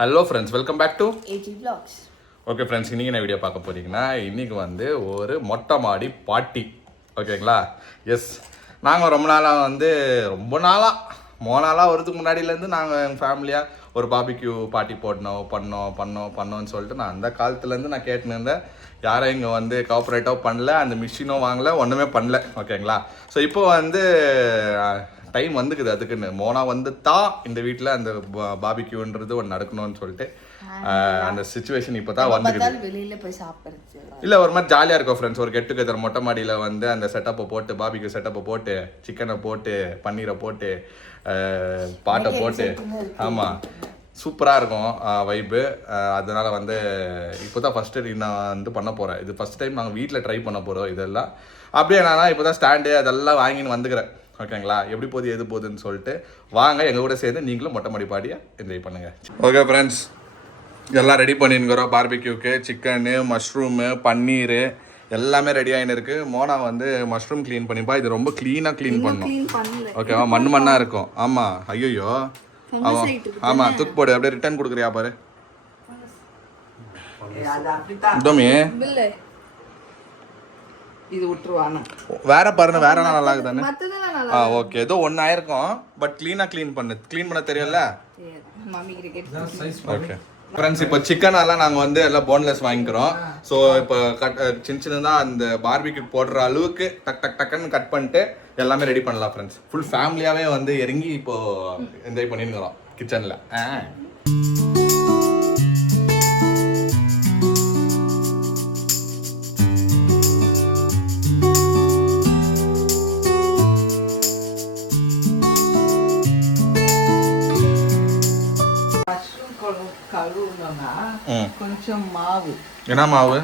Hello friends, welcome back to AG Vlogs. Okay friends, இன்றைக்கி என்ன video பார்க்க போகிறீங்கன்னா, இன்றைக்கி வந்து ஒரு மொட்டை மாடி பார்ட்டி. ஓகேங்களா? எஸ், நாங்கள் ரொம்ப நாளாக 3 நாளாக வரதுக்கு முன்னாடியிலேருந்து நாங்கள் எங்கள் ஃபேமிலியாக ஒரு பார்பிக்யூ பார்ட்டி பண்ணோன்னு சொல்லிட்டு நான் அந்த காலத்துலேருந்து நான் கேட்டுன்னு இருந்தேன். யாரும் இங்கே வந்து கார்பரேட்டாக பண்ணல, அந்த மிஷினும் வாங்கலை, ஒன்றுமே பண்ணல. ஓகேங்களா? ஸோ இப்போ வந்து டைம் வந்துக்குது. அதுக்குன்னு மோனா வந்து தான் இந்த வீட்டில் அந்த பார்பிக்யூன்றது ஒன்று நடக்கணும்னு சொல்லிட்டு அந்த சுச்சுவேஷன் இப்போ தான் வந்துக்குது. வெளியில் போய் சாப்பிட்றது இல்லை, ஒரு மாதிரி ஜாலியாக இருக்கும் ஃப்ரெண்ட்ஸ். ஒரு கெட் டுகெதர் மொட்டை மாடியில் வந்து அந்த செட்டப்பை போட்டு, பார்பிக்யூ செட்டப்பை போட்டு, சிக்கனை போட்டு, பன்னீரை போட்டு, பாட்டை போட்டு, ஆமாம், சூப்பராக இருக்கும் வைப்பு. அதனால் வந்து இப்போ தான் ஃபஸ்ட்டு நான் வந்து பண்ண போகிறேன். இது ஃபஸ்ட் டைம் நாங்கள் வீட்டில் ட்ரை பண்ண போகிறோம். இதெல்லாம் அப்படியே நான் இப்போ தான் ஸ்டாண்டு அதெல்லாம் வாங்கின்னு வந்துக்கிறேன். ஓகேங்களா? எப்படி போகுது எது போகுதுன்னு சொல்லிட்டு வாங்க எங்கள் கூட சேர்ந்து நீங்களும் மொட்டை மாடி பாடியை என்ஜாய் பண்ணுங்கள். ஓகே ஃப்ரெண்ட்ஸ், எல்லாம் ரெடி பண்ணிருக்கிறோம். பார்பிக்யூக்கு சிக்கனு, மஷ்ரூமு, பன்னீர் எல்லாமே ரெடி ஆகின்னு இருக்குது. மோனா வந்து மஷ்ரூம் க்ளீன் பண்ணிப்பா. இது ரொம்ப க்ளீனாக க்ளீன் பண்ணணும். ஓகேவா? மண்ணாக இருக்கும். ஆமாம். ஐயோ, ஆமாம், தூக்கு போடு. அப்படியே ரிட்டர்ன் கொடுக்குறியா பாரு. இதோமே இது விட்டுருவானா வேற பாருங்க, வேற நல்லா இருக்குதானே? ஓகே, ஏதோ ஒன்று ஆயிருக்கும். பட் க்ளீன் பண்ண தெரியல. ஓகே ஃப்ரெண்ட்ஸ், இப்போ சிக்கன் எல்லாம் நாங்கள் வந்து எல்லாம் போன்லெஸ் வாங்கிக்கிறோம். ஸோ இப்போ சின்னதாக அந்த பார்பிக்யூ போடுற அளவுக்கு டக்குன்னு கட் பண்ணிட்டு எல்லாமே ரெடி பண்ணலாம் ஃப்ரெண்ட்ஸ். ஃபுல் ஃபேமிலியாகவே வந்து இறங்கி இப்போது என்ஜாய் பண்ணிருக்கிறோம் கிச்சனில். கழுவுனா கொஞ்சம் மாவு. என்ன மாவு?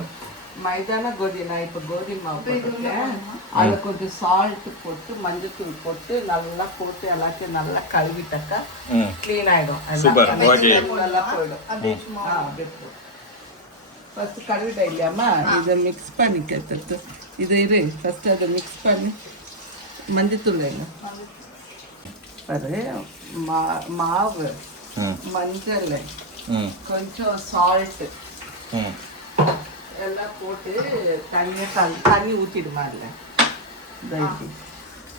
மைதான கோதுமை. நான் இப்போ கோதுமை மாவு போட்டுருக்கேன். அதில் கொஞ்சம் சால்ட் போட்டு, மஞ்சத்தூள் போட்டு நல்லா போட்டு எல்லாத்தையும் நல்லா கழுவிட்டாக்கா க்ளீன் ஆகிடும். நல்லா போயிடும். அப்படியே ஃபஸ்ட்டு கழுவிட்டா இல்லையாம்மா, இதை மிக்ஸ் பண்ணிக்கிறது. இது ஃபஸ்ட்டு அதை மிக்ஸ் பண்ணி மஞ்சத்தூள் வேணும் பாரு, மாவு, மஞ்சள், கொஞ்சம் சால்ட்டு எல்லாம் போட்டு தண்ணி ஊற்றிடுமா இல்லை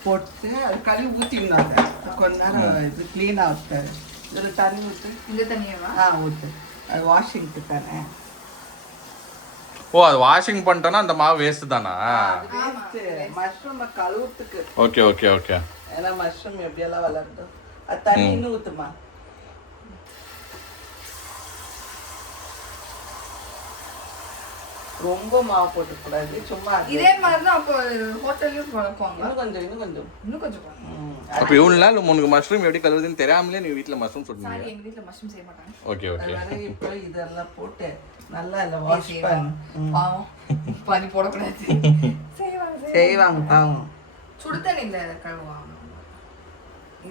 போட்டு அது கழுவி ஊற்றிடணும். கொஞ்ச நேரம் இது க்ளீன் ஆகுது. இதில் தண்ணி ஊற்று. இந்த தண்ணியவா? ஊற்று. அது வாஷிங்க்கு தானே. ஓ, அது வாஷிங் பண்ணிட்டோன்னா அந்த மாவு வேஸ்ட் தானா? மஷ்ரூமை கழுவுறதுக்கு. Okay okay okay. ஏன்னா மஷ்ரூம் எப்படியெல்லாம் வளர்ந்தோம். அது தண்ணி இன்னும் ஊற்றுமா. ரொம்ப மாவு போட்டுக்கூடாது, சும்மா இதே மாதிரி தான். அப்போ ஹோட்டல்லையும் வளர்ப்பாங்க. இன்னும் கொஞ்சம் அப்போ இவ்வளோ நாள் உனக்கு மஷ்ரூம் எப்படி கழுவுதுன்னு தெரியாமலே நீ வீட்டில் மஷ்ரூம் சொல்லுங்க. எங்கள் வீட்டில் மஷ்ரூம் செய்ய மாட்டாங்க. Okay okay. இப்போ இதெல்லாம் போட்டு நல்லா இல்லை வாஷ் பண்ணு. பாவம், பனி போடக்கூடாது. செய்வாங்க பாவம். சுடு தண்ணியில் கழுவுவாங்க.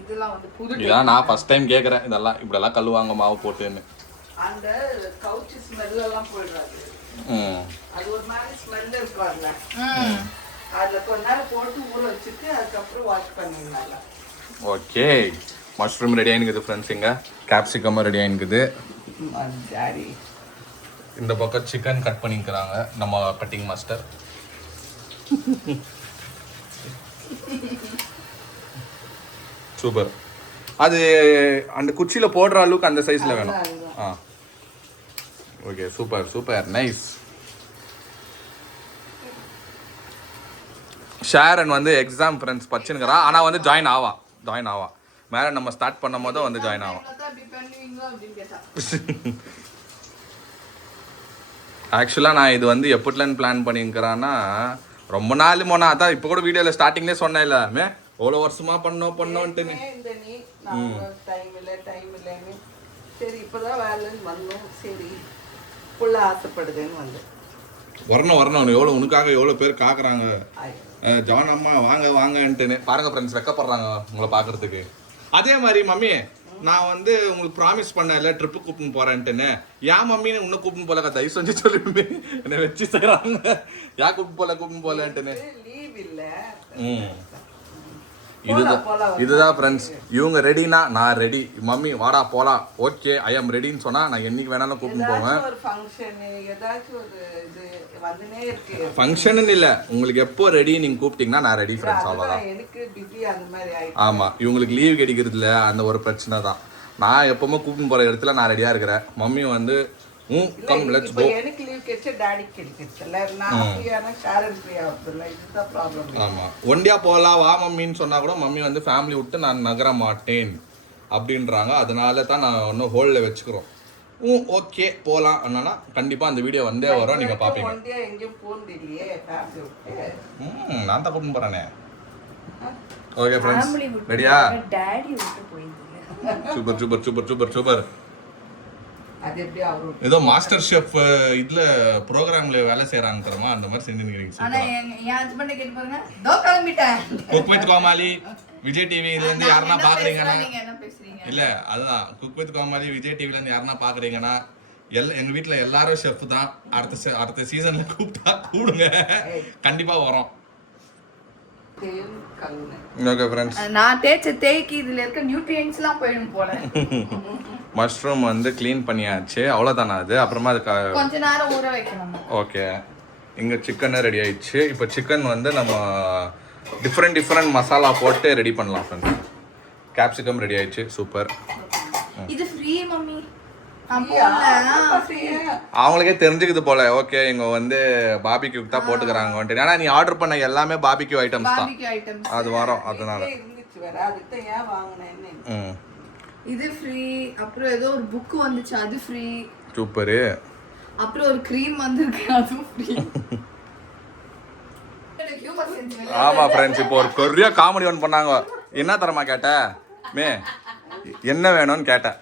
இதெல்லாம் வந்து புது. இதான் நான் ஃபர்ஸ்ட் டைம் கேட்குறேன். இதெல்லாம் இப்படியெல்லாம் கழுவாங்க மாவு போட்டுன்னு. அந்த கவுச்சி ஸ்மெல்லாம் போயிடுறாது. அது ஒரு மாதிரி ஸ்மெல் இருக்கும். அதில் கொஞ்ச நேரம் போட்டு ஊற வச்சுட்டு அதுக்கப்புறம் வாஷ் பண்ணிடலாம். ஓகே, மஷ்ரூம் ரெடி ஆகினுக்குது ஃப்ரெண்ட்ஸ். இங்கே கேப்சிகமும் ரெடி ஆகினுக்குது. இந்த பக்கம் சிக்கன் கட் பண்ணிக்கிறாங்க நம்ம கட்டிங் மாஸ்டர். சூப்பர். அது அந்த குச்சியில் போடுற அளவுக்கு அந்த சைஸில் வேணும். Okay, super nice. ஷேரன் வந்து எக்ஸாம் ஃப்ரெண்ட்ஸ் படிச்சுனுக்கிறா. ஆனால் வந்து ஜாயின் ஆவா மேலே நம்ம ஸ்டார்ட் பண்ணும் போது வந்து ஜாயின் ஆவா. ஆக்சுவலாக நான் இது வந்து எப்படிலன்னு பிளான் பண்ணியிருக்கிறேன்னா, ரொம்ப நாள் மோனா அதான் இப்போ கூட வீடியோவில் ஸ்டார்டிங்லேயே சொன்னேன் இல்லைமே, எவ்வளோ வருஷமா பண்ணோன்ட்டு. டைம் இல்லைன்னு சரி, இப்போதான் வேலைன்னு வந்தோம். சரி, புள்ள ஆசைப்படுதுன்னு வந்து வரணும். உனக்காக எவ்வளோ பேர் காக்குறாங்க. ஜான் அம்மா வாங்கன்ட்டுன்னு பாருங்க ஃப்ரெண்ட்ஸ், வெக்கப்படுறாங்க உங்களை பார்க்கறதுக்கு. அதே மாதிரி மம்மி, நான் வந்து உங்களுக்கு ப்ராமிஸ் பண்ணல ட்ரிப்பு கூப்பிட்டு போறேன்ட்டுன்னு. ஏன் மம்மின்னு இன்னும் கூப்பிட்டு போல தயவு செஞ்சு சொல்லுமே, என்னை வச்சு செய்கிறாங்க. ஏன் கூப்பிட்டு போலன்ட்டுன்னு. லீவ் இல்லை. இதுதான் ஃப்ரெண்ட்ஸ். இவங்க ரெடினா நான் ரெடி. மம்மி வாடா போலாம், ஓகே ஐ ஆம் ரெடின்னு சொன்னா நான் என்னைக்கு வேணாலும் கூப்பிட்டு போவேன். ஃபங்க்ஷன் இல்ல, உங்களுக்கு எப்போ ரெடி நீங்க கூப்பிட்டீங்கன்னா நான் ரெடி ஃப்ரெண்ட்ஸ், அவ்வளவுதான். ஆமா, இவங்களுக்கு லீவ் கிடைக்கிறதுல அந்த ஒரு பிரச்சனை தான். நான் எப்பவுமே கூப்பிட்டு போற இடத்துல நான் ரெடியா இருக்கிறேன். மம்மி வந்து கம் லெட்ஸ் கோ. எனக்கு லீவ் கிடைச்சா டாடிக்கு கிடைக்கிறதுல நான் ஃப்ரீயானா ஷாரன் ஃப்ரீயா வரதுல, இதுதான் ப்ராப்ளம். ஆமா, ஒண்டியா போலாம் வா மம்மின்னு சொன்னா கூட மம்மி வந்து ஃபேமிலி விட்டு நான் நகர மாட்டேன் அப்படின்றாங்க. அதனால தான் நான் ஒன்றும் ஹோல்ல வச்சுக்கிறோம். ஓகே போலாம் என்னன்னா கண்டிப்பா அந்த வீடியோ வந்தே வரும், நீங்க பாப்பீங்க. ஒண்டியா எங்கேயும் போனது இல்லையே ஃபேமிலி விட்டு. நான் தான் கூப்பிட்டு போறேனே. ஓகே ஃப்ரெண்ட்ஸ், ரெடியா? டாடி விட்டு போயிடுங்க. Super super super super super. அது எப்படி அவரு ஏதோ மாஸ்டர் ஷெஃப் இதுல ப்ரோக்ராம்ல வேலை செய்யறாங்க தெரியுமா, அந்த மாதிரி செஞ்சுக்கிறீங்க. ஆனா என் ஹஸ்பண்ட் கேட்டு பாருங்க, தோ கிளம்பிட்டேன். குக் வித் கோமாளி விஜய் டிவில இருந்து யாரனா பாக்குறீங்கன்னா, நீங்க என்ன பேசுறீங்க? இல்ல அதுதான் குக் வித் கோமாளி விஜய் டிவில இருந்து யாரனா பாக்குறீங்கன்னா, எங்க வீட்ல எல்லாரும் ஷெஃப் தான். அடுத்த சீசன்ல கூப்பிட்டா கூடுங்க, கண்டிப்பா வரோம். ஓகே ஃப்ரெண்ட்ஸ், நான் தேய்ச்ச தேய்க்கு இதுல இருக்க நியூட்ரியன்ட்ஸ்லாம் போயிடும் போல. மஷ்ரூம் வந்து க்ளீன் பண்ணியாச்சு, அவ்வளோதானா அது? அப்புறமா அதுக்கு கொஞ்ச நேரம் ஊற வைக்கணும். ஓகே, இங்கே சிக்கன் ரெடி ஆயிடுச்சு. இப்போ சிக்கன் வந்து நம்ம டிஃப்ரெண்ட் மசாலா போட்டு ரெடி பண்ணலாம் ஃப்ரெண்ட்ஸ். கேப்சிகம் ரெடி ஆயிடுச்சு, சூப்பர். இது ஃப்ரீ மம்மி. அவங்களுக்கே தெரிஞ்சுக்குது போல. ஓகே, இங்க வந்து பாபிக்யூ தான் போட்டுக்கிறாங்க. ஆனா நீ ஆர்டர் பண்ண எல்லாமே பாபிக்யூ ஐட்டம்ஸ் தான், அது வரும் அதனால. இது ஃப்ரீ. அப்புறம் ஏதோ ஒரு புக் வந்துச்சு, அது ஃப்ரீ. சூப்பர். அப்புறம் ஒரு க்ரீம் வந்திருக்கு, அதுவும் ஃப்ரீ. ஆமா ஃப்ரெண்ட்ஸ், இப்போ ஒரு பெரிய காமெடி ஒன்று பண்ணாங்க. என்ன தரமா கேட்ட மே, என்ன வேணும்னு கேட்டேன்.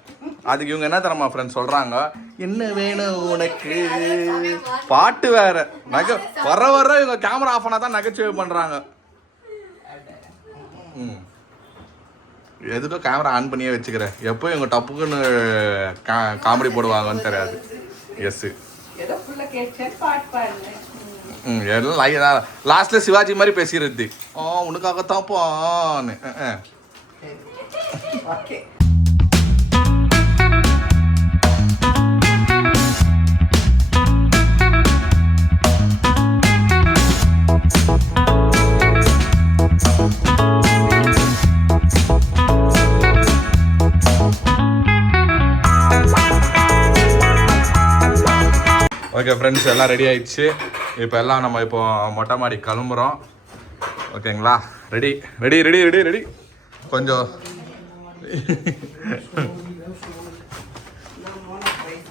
அதுக்கு இவங்க என்ன தரமா ஃப்ரெண்ட்ஸ் சொல்றாங்க, என்ன வேணும் உனக்கு, பாட்டு வேற. வர இவங்க கேமரா ஆஃப் ஆனா தான் நகைச்சுவை பண்றாங்க. எதுக்கோ கேமரா ஆன் பண்ணியே வச்சுக்கிறேன். எப்போ இவங்க டப்புக்குன்னு காமெடி போடுவாங்கன்னு தெரியாது. எஸ், எல்லாம் லாஸ்ட்ல சிவாஜி மாதிரி பேசிடுறது. உனக்காகத்தான் போன்னு. ஓகே ஃப்ரெண்ட்ஸ், எல்லாம் ரெடி ஆயிடுச்சு. இப்போ எல்லாம் நம்ம இப்போ மொட்டை மாடி கிளம்புறோம். ஓகேங்களா? Ready ready ready ready ready. கொஞ்சம்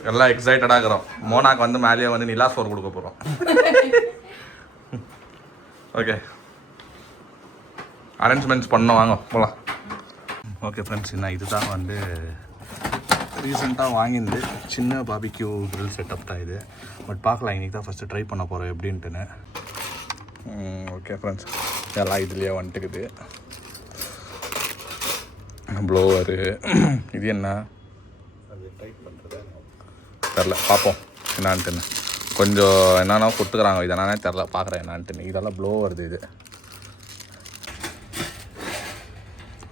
எல்லாம் எக்ஸைட்டடாக இருக்கிறோம். மோனாக்கு வந்து மேலேயே வந்து நிலா சோறு கொடுக்க போகிறோம். ஓகே, அரேஞ்ச்மெண்ட்ஸ் பண்ணோம், வாங்க போகலாம். ஓகே ஃப்ரெண்ட்ஸ், என்ன இதுதான் வந்து ரீசெண்டாக வாங்கியிருந்து சின்ன பாபிக்யூ கிரில் செட்டப் தான் இது. பட் பார்க்கலாம், இன்றைக்கி தான் ஃபஸ்ட்டு ட்ரை பண்ண போகிறோம் எப்படின்ட்டுன்னு. ஓகே ஃப்ரெண்ட்ஸ், எல்லாம் இதுலேயே வந்துட்டுக்குது. ப்ளோவரு, இது என்ன அது டைட் பண்ணுறது தெரில, பார்ப்போம் என்னான்ட்டுன்னு. கொஞ்சம் என்னென்னா கொடுத்துக்குறாங்க, இது என்னன்னே தெரில, பார்க்குறேன் என்னான்ட்டுன்னு. இதெல்லாம் ப்ளோ வருது இது.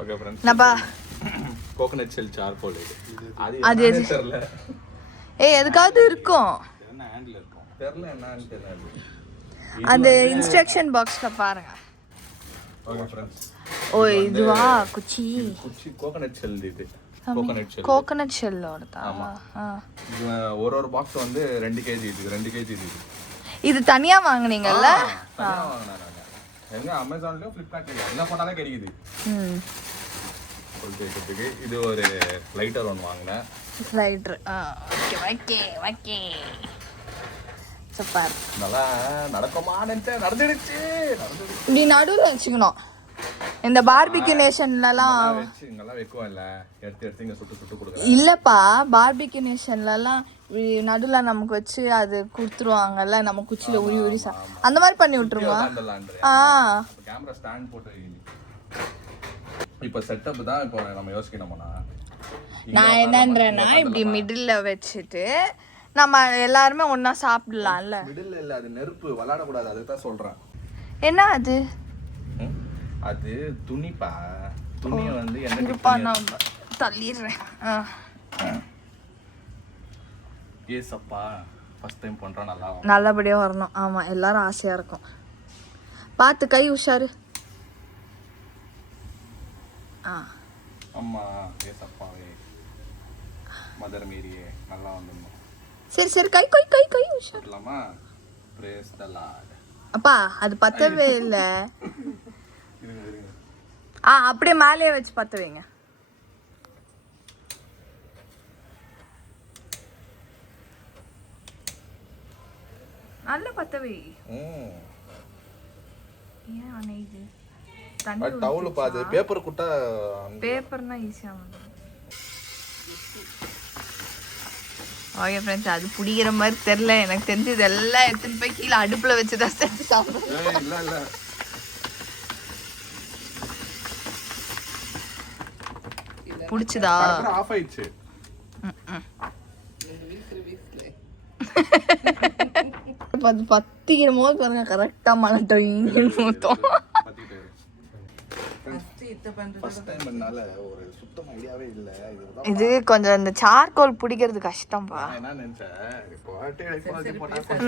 Okay friends, coconut shell charcoal இது. அது தெரியல. எதுக்காவது இருக்கும், என்ன ஹேண்டில் இருக்கும் தெரியல, என்னன்னு தெரியல. அந்த இன்ஸ்ட்ரக்ஷன் பாக்ஸ்ல பாருங்க. ஓகே ஃப்ரெண்ட்ஸ், இதுவா குச்சி கோகனட் ஷெல் இது. கோகனட் ஷெல்லோட தான். ஒரு பாக்ஸ் வந்து 2 kg இது, 2 kg இது. இது தனியா வாங்குனீங்கல்ல? தனியா வாங்குனாங்க. எங்க அமேசான்லயும் ஃபிளிப்கார்ட்லயும் என்ன பண்ணாலே கிடைக்குது. இது ஒரு லைட்டர் ஒன்று வாங்கினேன். Lighter okay okay okay super. நல்லா நடக்குமான்னு நடந்துடுச்சு. இப்படி நடுவில் வச்சுக்கணும். இந்த பார்பிக்யூ நேஷன்லலாம் இங்கெல்லாம் வைக்குவோம் இல்லை, எடுத்து இங்கே சுட்டு கொடுக்குறேன். இல்லைப்பா, பார்பிக்யூ நேஷன்லலாம் நடுவில் நமக்கு வச்சு அது கொடுத்துருவாங்கல்ல, நம்ம குச்சியில் உரி உரி அந்த மாதிரி பண்ணி விட்டுருங்க. கேமரா ஸ்டாண்ட் போட்டு இப்போ செட்டப் தான் இப்போ நம்ம யோசிக்கணும்னா, நான் என்னன்றேன்னா இப்படி மிடில் வச்சுட்டு நம்ம எல்லாருமே ஒன்றா சாப்பிடலாம்ல. மிடில் இல்லை, அது நெருப்பு விளையாடக்கூடாது, அதுக்கு தான் சொல்கிறேன். என்ன அது? அது துணிப்பா, துணியை வந்து என்ன இருப்பா நான் தள்ளிடுறேன். ஏசப்பா ஃபர்ஸ்ட் டைம் பண்றோம், நல்லா வரும். நல்லபடியாக வரணும். ஆமாம், எல்லாரும் ஆசையாக இருக்கும். பார்த்து கை உஷாரு. அம்மா ஏசப்பாவே மதர் மேரியே நல்லா வந்துடணும். சரி சரி, கை கை கை கை உஷாரு. சொல்லலாமா? பிரேஸ் த லார்ட். அப்பா அது பத்தவே இல்லை. அப்படியே மேலேயே வச்சு பற்ற வைங்க. நல்ல பத்தவை. ஏன் அணையுது? தண்ணி டவுல் பாது, பேப்பர் குட்டா. பேப்பர்னா ஈஸியா வந்து. ஓகே ஃப்ரெண்ட்ஸ், அது பிடிக்கிற மாதிரி தெரியல. எனக்கு தெரிஞ்சு இதெல்லாம் எடுத்துன்னு போய் கீழே அடுப்புல வச்சுதான் செஞ்சு சாப்பிடுவோம். இல்ல இல்ல பிடிச்சதா? ஆஃப் ஆயிடுச்சு. அது பத்திக்கிற போது பாருங்க, கரெக்டா மழை ஊத்தும். இது கொஞ்சம் இந்த சார்கோல் பிடிக்கிறது கஷ்டம்பா.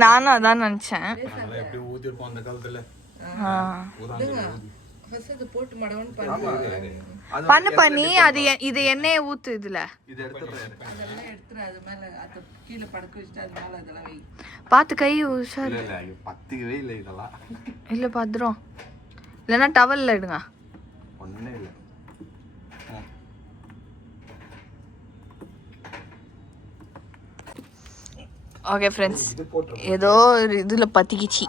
நானும் அதான் நினைச்சேன். பண்ணி அது இது எண்ணெயை ஊத்து. இதுல பாத்து கை உஷார். இல்ல பத்திரம், இல்லைன்னா டவல்ல எடுங்க. ஓகே ஃப்ரெண்ட்ஸ், ஏதோ ஒரு இதுல பத்திக்கிச்சு.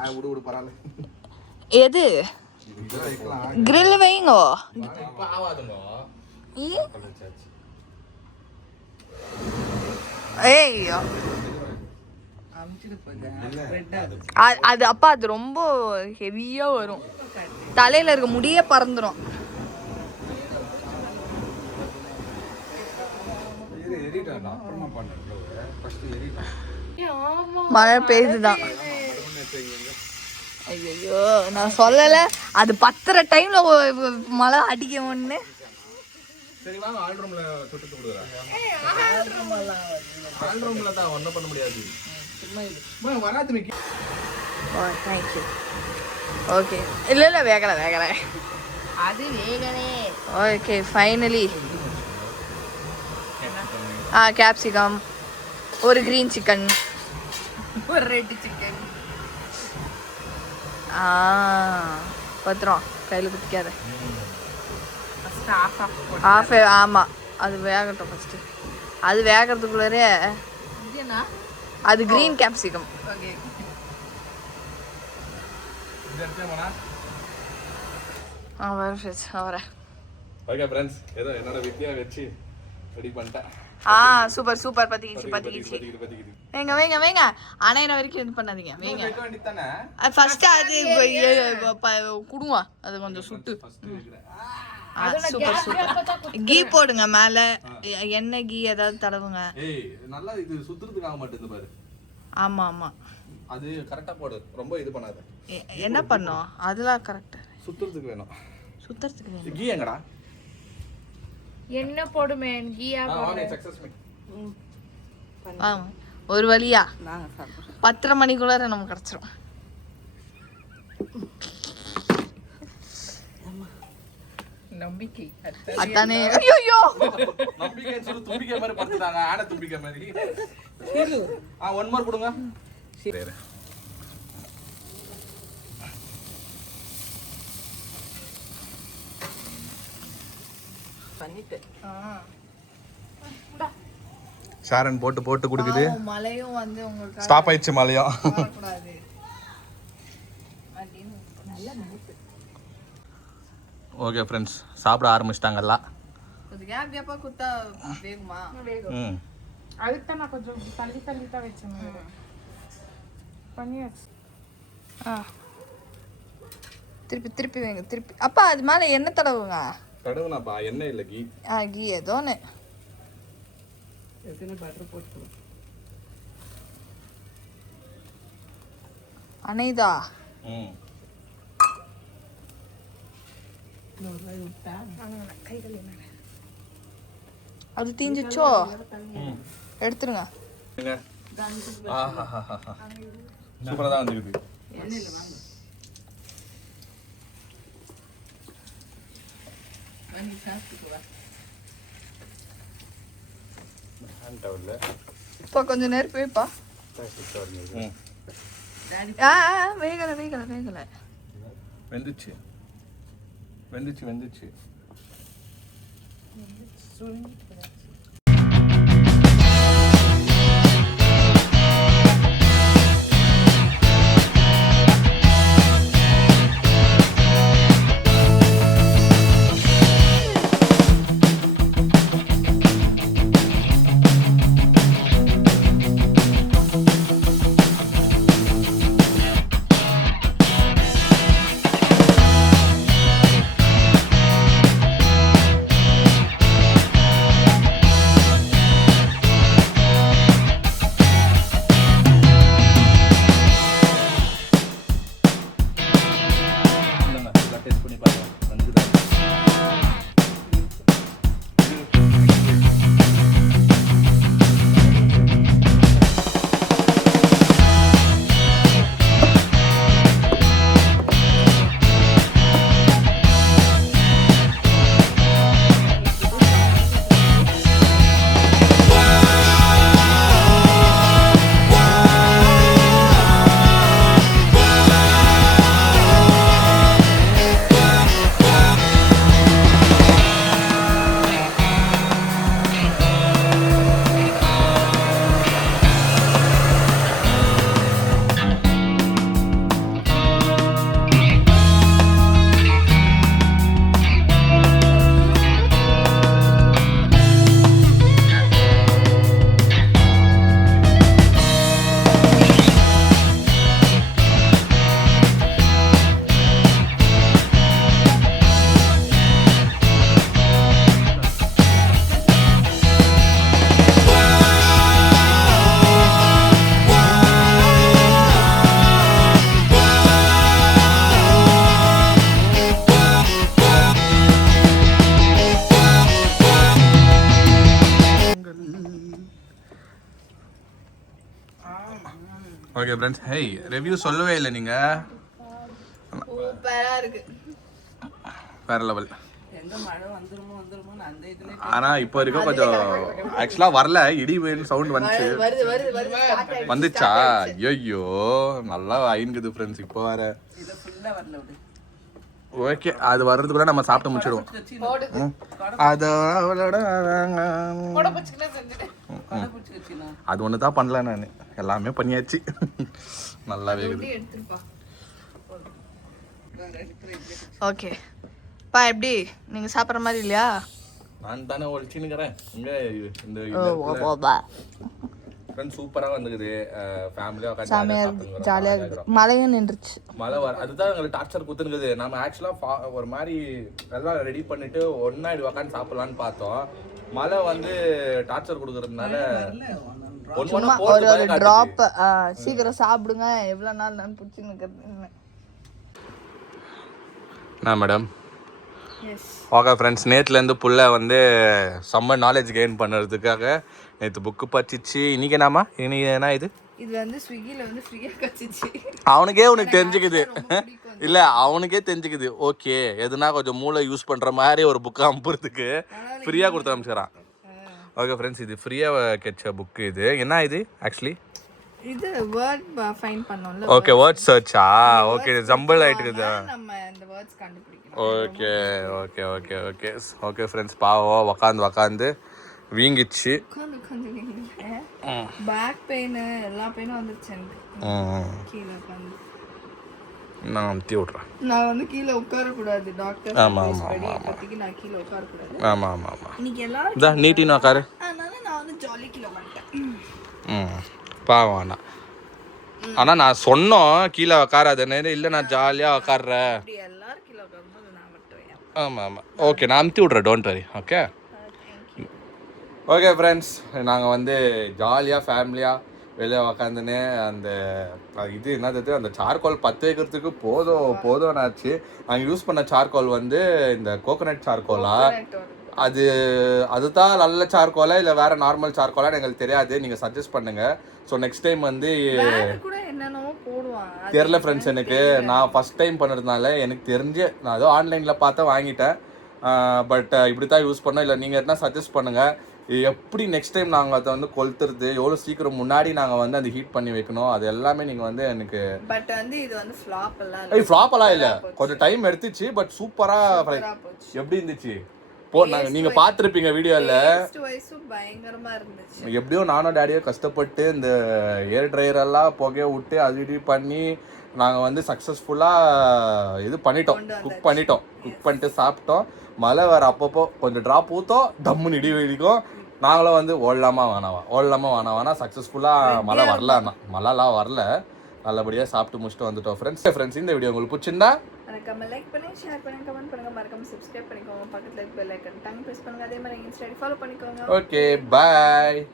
எது கிரில் வைங்கோ. ஏய் அது அப்பா, அது ரொம்ப ஹெவியா வரும். தலையில இருக்க முடியே பறந்துரும். மழை பெய்யுதுதான். ஐயோ, நான் சொல்லல அது பத்துற டைம்ல மழை அடிக்க ஒண்ணு. சரி வாங்க, ஆல் ரூம்ல சுட்டுட்டு விடுறேன். ஆல் ரூம்ல தான் ஒண்ணும் பண்ண முடியாது. சும்மா வராது நிக்கி. ஓ थैंक यू. ஓகே, இல்ல இல்ல வேகல வேகல, அது வேகலே. ஓகே ஃபைனலி கேப்சிகம், ஒரு கிரீன் சிக்கன், ஒரு ரெட் சிக்கன். பத்திரம் கையில் குத்திக்காத. ஆஃப். ஆமாம், அது வேகட்டும் ஃபஸ்ட்டு. அது வேகிறதுக்குள்ளே அது கிரீன் கேப்சிகம். அவரை ஓகே ஃப்ரெண்ட்ஸ், ஏதோ என்னோட வித்தியா வச்சு ரெடி பண்ணிட்டேன். Super super. பத்திக்கிச்சு. வேங்க வேங்க வேங்க, அணையிற வரைக்கும் இது பண்ணாதீங்க. வேங்க ஃபர்ஸ்ட் அது குடுங்க, அது கொஞ்சம் சுட்டு. Super super. கீ போடுங்க மேல, எண்ணெய் கீ ஏதாவது தடவுங்க. ஏய் நல்லா இது சுத்துறதுக்கு ஆக மாட்டேங்குது பாரு. ஆமா ஆமா, அது கரெக்டா போடு, ரொம்ப இது பண்ணாத. என்ன பண்ணோம் அதெல்லாம் கரெக்டா. சுத்துறதுக்கு வேணும். சுத்துறதுக்கு வேணும். கீ எங்கடா? என்ன போடுமே கீயா போடு. Success me. ஒரு வழியா 10:30 மணிக்குள்ள நமக்கு கிடைச்சிரும். நம்பிக்கை அதானே. ஐயோ நம்பிக்கை சொல்லு, தும்பிக்கை மாதிரி படுத்துறாங்க. ஆன தும்பிக்கை மாதிரி. ஒன் மோர் கொடுங்க. சரி பண்ணிட்டு ஷாரன் போட்டு போட்டு குடுக்குது. மலையும் வந்து உங்களுக்கு ஸ்டாப் ஆயிடுச்சு. மலையும் கூடாது. ஓகே ஃப்ரெண்ட்ஸ், சாப்பிட ஆரம்பிச்சிட்டாங்கல்ல. கொஞ்சம் கேப் கேப்பா குத்தா வேகுமா? ம், அதுக்கு நான் கொஞ்சம் தள்ளி தள்ளி தான் வச்சேன். பண்ணியாச்சு. திருப்பி திருப்பி வைங்க. திருப்பி அப்பா அது மேலே எண்ணெய் தடவுங்க. தடவுனாப்பா, எண்ணெய் இல்லை கீ. கீ ஏதோன்னு. பட்டர் போட்டு அணைதா. ம், அது தீஞ்சிச்சோ எடுத்துருங்க. சூப்பராக தான் வந்துருக்குது. இப்போ கொஞ்சம் நேரம் போய்ப்பா. வேகலை வேகலை வேகலை. வெந்துச்சு வெந்துச்சு வெந்துச்சு. ஓகே ஃப்ரெண்ட்ஸ், ஹேய் ரிவ்யூ சொல்லவே இல்லை நீங்கள். சூப்பரா இருக்கு. வேற லெவல். எங்க மழை வந்துருமோன்னு அந்த இதுல ஆனால் இப்போ இருக்க கொஞ்சம் ஆக்சுவலாக வரல, இடி வெயில் சவுண்ட் வந்துச்சு. வருது வருது வருது start ஆயிடுச்சு. வந்துச்சா? ஐயோ நல்லா ஐங்குது ஃப்ரெண்ட்ஸ். இப்போ வேற இதை ஃபுல்லா வரல விடு. ஓகே, அது வர்றதுக்குள்ள நம்ம சாப்பிட்டு முடிச்சிடுவோம். போடு. அது போட பச்சுக்கிட்டே செஞ்சுட்டேன். அது ஒன்று தான் பண்ணல, நான் எல்லாமே பண்ணியாச்சு. நல்லா வேகுது. அப்படியே எடுத்துருப்பா. ஓகே பா, எப்படி நீங்க சாப்பிட்ற மாதிரி இல்லையா? நான் தானே ஒழிச்சுன்னுக்கிறேன் இங்கே இந்த ஃப்ரெண்ட்ஸ். சூப்பராக வந்துக்குது. ஃபேமிலியாக செமையா இருக்கு, ஜாலியா இருக்கு. மழையும் நின்றுச்சு. மழை அதுதான் எங்களுக்கு டார்ச்சர் குத்துனுக்குது. நம்ம ஆக்சுவலாக ஒரு மாதிரி எல்லாம் ரெடி பண்ணிட்டு ஒன்றா இது உக்காந்து சாப்பிட்லான்னு பார்த்தோம். மழை வந்து டார்ச்சர் கொடுக்கறதுனால சும்மா ஒரு ஒரு டிராப். சீக்கிரம் சாப்பிடுங்க, எவ்வளோ நாள் நான் பிடிச்சி நிற்கிறது. மேடம் ஓகே ஃப்ரெண்ட்ஸ், நேற்றுலேருந்து புள்ள வந்து செம்ம நாலேஜ் கெயின் பண்ணுறதுக்காக நேற்று புக்கு படிச்சிச்சு. இன்னைக்கு என்னம்மா, இன்னைக்கு என்ன இது? இது வந்து ஸ்விக்கியில் வந்து ஃப்ரீயாக கிடச்சிச்சு. அவனுக்கே உனக்கு தெரிஞ்சுக்குது இல்லை, அவனுக்கே தெரிஞ்சுக்குது. ஓகே, எதுனா கொஞ்சம் மூளை யூஸ் பண்ணுற மாதிரி ஒரு புக்கை அனுப்புறதுக்கு ஃப்ரீயாக கொடுத்து அனுப்பிச்சுறான். ஓகே ஃப்ரெண்ட்ஸ், இது ஃப்ரீயாக கிடைச்ச புக்கு. இது என்ன இது ஆக்சுவலி? இது வேர்ட் ஃபைண்ட் பண்ணோம்ல. ஓகே, வேர்ட் சர்ச்சா. ஓகே, ஜம்பிள் ஆயிட்டுக்குது. நம்ம இந்த வேர்ட்ஸ் கண்டுபிடிக்கணும். Okay okay okay okay okay friends, பாவம் உக்காந்து வீங்கிச்சு. பேக் பெயின் எல்லா பெயினும் வந்துருச்சு எனக்கு. கீழே உட்காந்து நான் அமுத்தி விட்றேன். நான் வந்து கீழே உட்காரக்கூடாது டாக்டர். ஆமாம் நான் கீழே உட்காரக்கூடாது. ஆமாம் ஆமாம் ஆமாம். இன்னைக்கு எல்லாரும் இதா நீட்டின்னு உட்காரு. அதனால நான் வந்து ஜாலி கீழே வந்துட்டேன். பாவம் அண்ணா. ஆனால் நான் சொன்னோம் கீழே உட்காராதுன்னு. இல்லை, நான் ஜாலியாக உட்காடுறேன். அப்படி எல்லாரும் கீழே உட்காரும்போது நான் மட்டும். ஆமாம் ஆமாம். ஓகே, நான் அமுத்தி விட்றேன், don't worry. Okay okay friends, நாங்கள் வந்து ஜாலியாக ஃபேமிலியாக வெளியே உக்காந்துன்னு அந்த இது என்னது அந்த சார்கோல் பற்ற வைக்கிறதுக்கு போதும் ஆச்சு. நாங்கள் யூஸ் பண்ண சார்கோல் வந்து இந்த கோகோனட் சார்கோலா, அதுதான் நல்ல சார்கோலா இல்லை வேற நார்மல் சார்கோலான்னு எங்களுக்கு தெரியாது. நீங்கள் சஜஸ்ட் பண்ணுங்க. ஸோ நெக்ஸ்ட் டைம் வந்து தெரியல ஃப்ரெண்ட்ஸ், எனக்கு நான் ஃபர்ஸ்ட் டைம் பண்ணுறதுனால எனக்கு தெரிஞ்சு நான் ஏதோ ஆன்லைனில் பார்த்து வாங்கிட்டேன். பட் இப்படி தான் யூஸ் பண்ணோம். இல்லை நீங்கள் எதுனா சஜஸ்ட் பண்ணுங்கள் எப்படி நெக்ஸ்ட் டைம் நாங்கள் அதை வந்து கொளுத்துறது, எவ்வளோ சீக்கிரம் முன்னாடி நாங்கள் வந்து அதை ஹீட் பண்ணி வைக்கணும், அது எல்லாமே நீங்கள் வந்து எனக்கு. பட் வந்து இது வந்து ஃப்ளாப் எல்லாம் இல்லை, கொஞ்சம் டைம் எடுத்துச்சு. பட் சூப்பராக எப்படி இருந்துச்சு நீங்க பாத்துருப்பீங்க வீடியோல. பயங்கரமா இருந்துச்சு. எப்படியோ நானும் டேடியோ கஷ்டப்பட்டு இந்த ஏர் ட்ரையர் எல்லாம் புகைய விட்டு அது இது பண்ணி நாங்க வந்து சக்சஸ்ஃபுல்லா இது பண்ணிட்டோம், குக் பண்ணிட்டு சாப்பிட்டோம். மழை வேற அப்பப்போ கொஞ்சம் டிராப் ஊத்தோம், தம்முன்னு இடி வெடிக்கும். நாங்களும் வந்து ஓடலாமா வேணாம் சக்சஸ்ஃபுல்லா மழைலாம் வரல. நல்லபடியா சாப்பிட்டு முடிச்சுட்டு வந்துட்டோம் ஃப்ரெண்ட்ஸ். இந்த வீடியோ உங்களுக்கு பிடிச்சிருந்தா மறக்காம லைக் பண்ணுங்க, ஷேர் பண்ணுங்க, கமெண்ட் பண்ணுங்க, மறக்காம சப்ஸ்கிரைப் பண்ணிக்கோங்க, பக்கத்துல இருக்க பெல் ஐகான் டங் பிரஸ் பண்ணுங்க, அதே மாதிரி இன்ஸ்டா ஃபாலோ பண்ணிக்கோங்க. Okay, by.